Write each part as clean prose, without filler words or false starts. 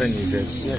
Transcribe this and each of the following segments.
fête anniversaire.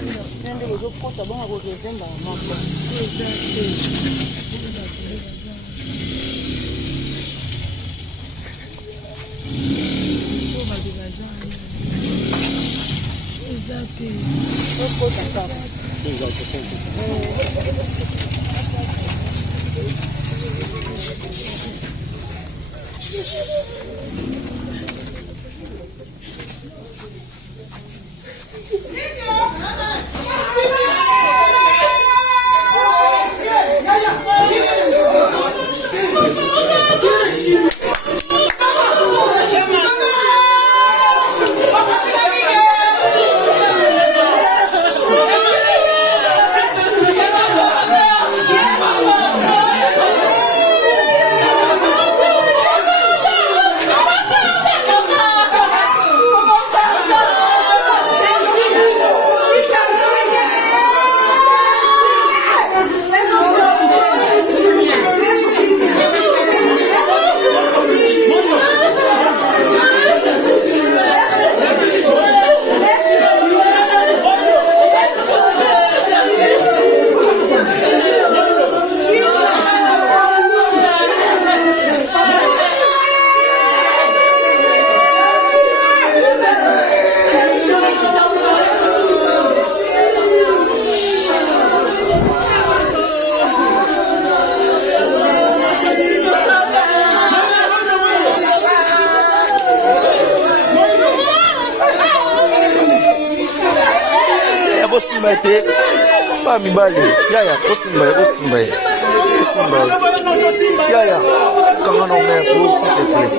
Yaya, Kosimba. Yaya, comment on met un peu, s'il te plaît.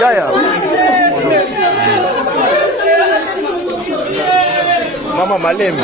Yaya. Mama Malembe.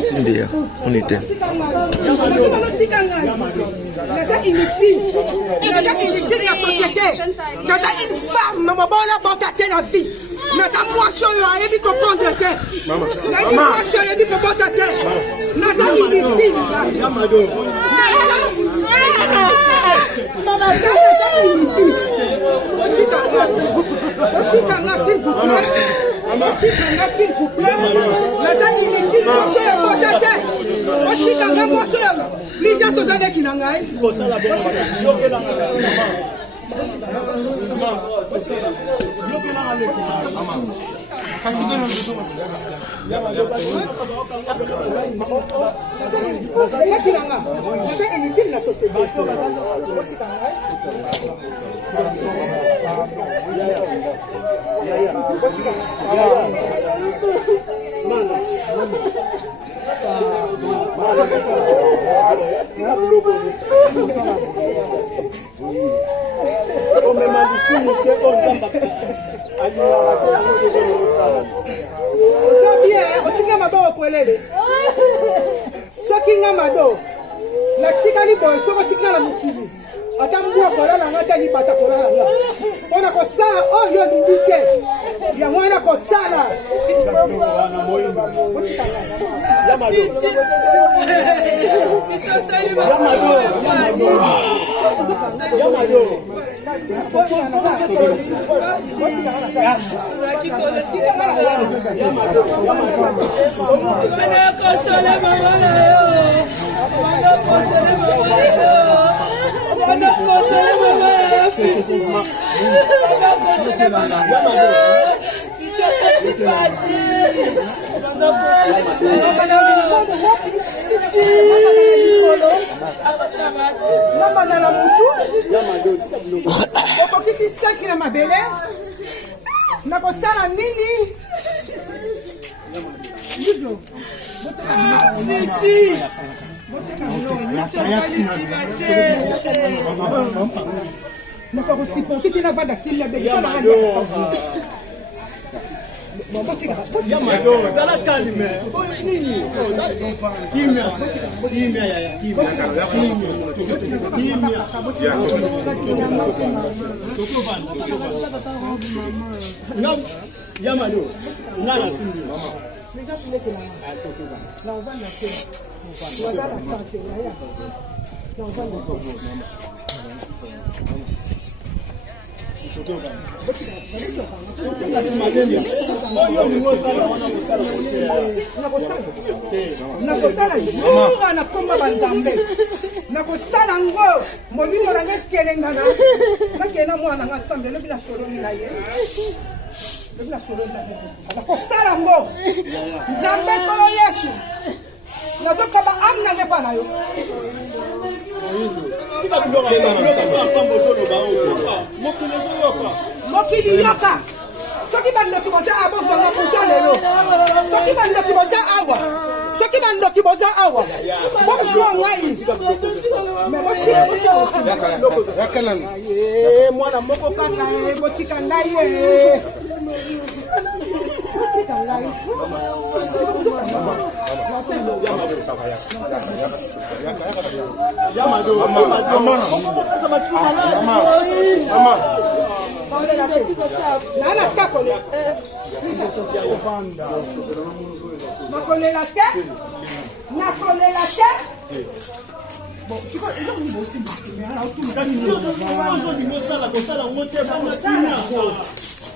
Cindy, on était. Une femme, maman, la vie. Nous avons moisson, il dit comprendre la terre. Nous avons moisson, il dit comprendre la terre. Nous avons victime.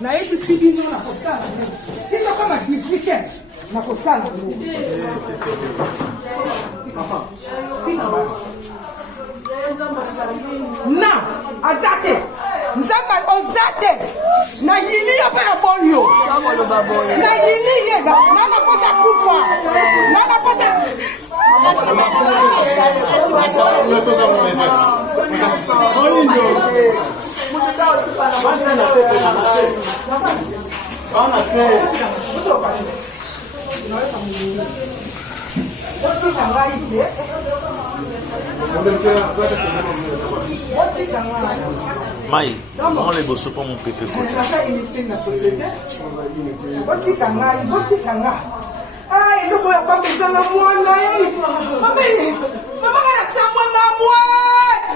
Na yebi sibi no na kosala. Siko kama difficult na kosala. Na azate. Nzamba ozate. Na yini ya para boyo. Na yini ye na na posa kufa. Na posa Mai, comment les bosses pour mon pépé? Ah, il ne peut pas me faire la moine. Maman, elle a sa moine, ma moine.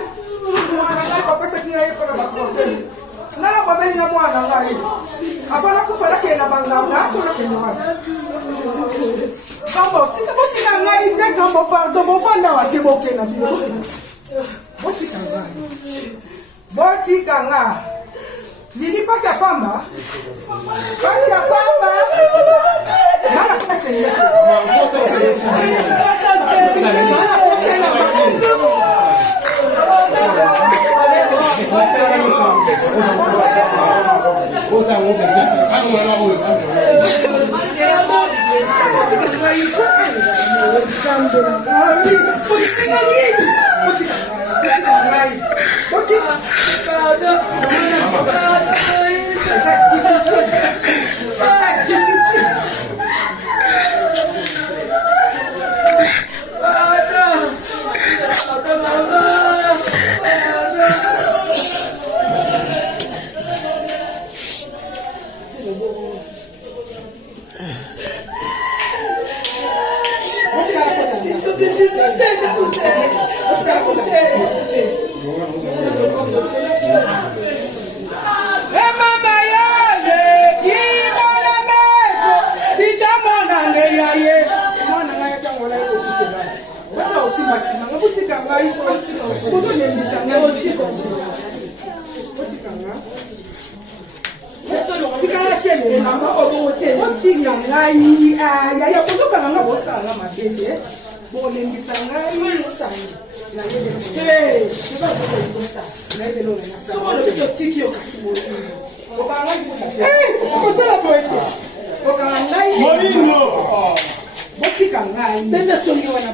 Papa, c'est qu'il y a pas de problème. Nala kwa beli na mwana ngai. Apana kufala ke na banganga, kuna kenywa. Kambo, tika botika ngai te kambo pardon, mo fanda wa ke boke na bio. Botika ngai. Botika ngai. Lili pasi ya pamba. Pasi ya pamba. Nala kuna senye. Nala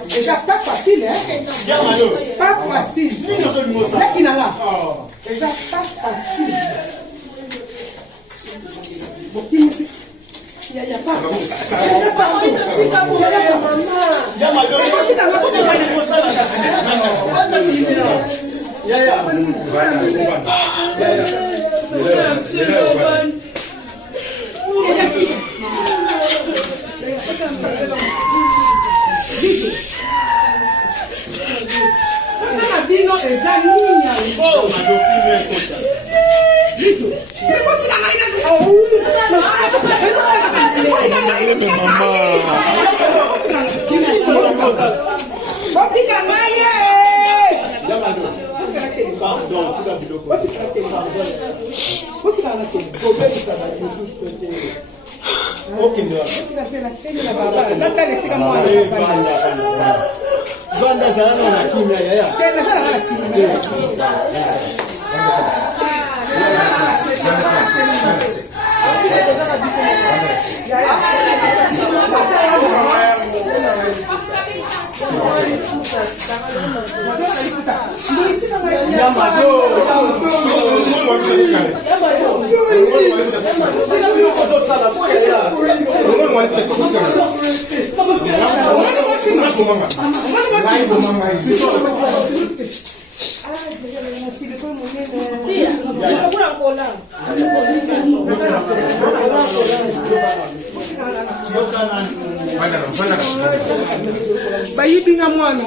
déjà pas facile, hein? Pas facile. Là, qui n'a là? Déjà pas facile. Bon, qui nous fait? Il y a pas. Banda sana na kimya ya. Tena sana na kimya. Bayi binga mwana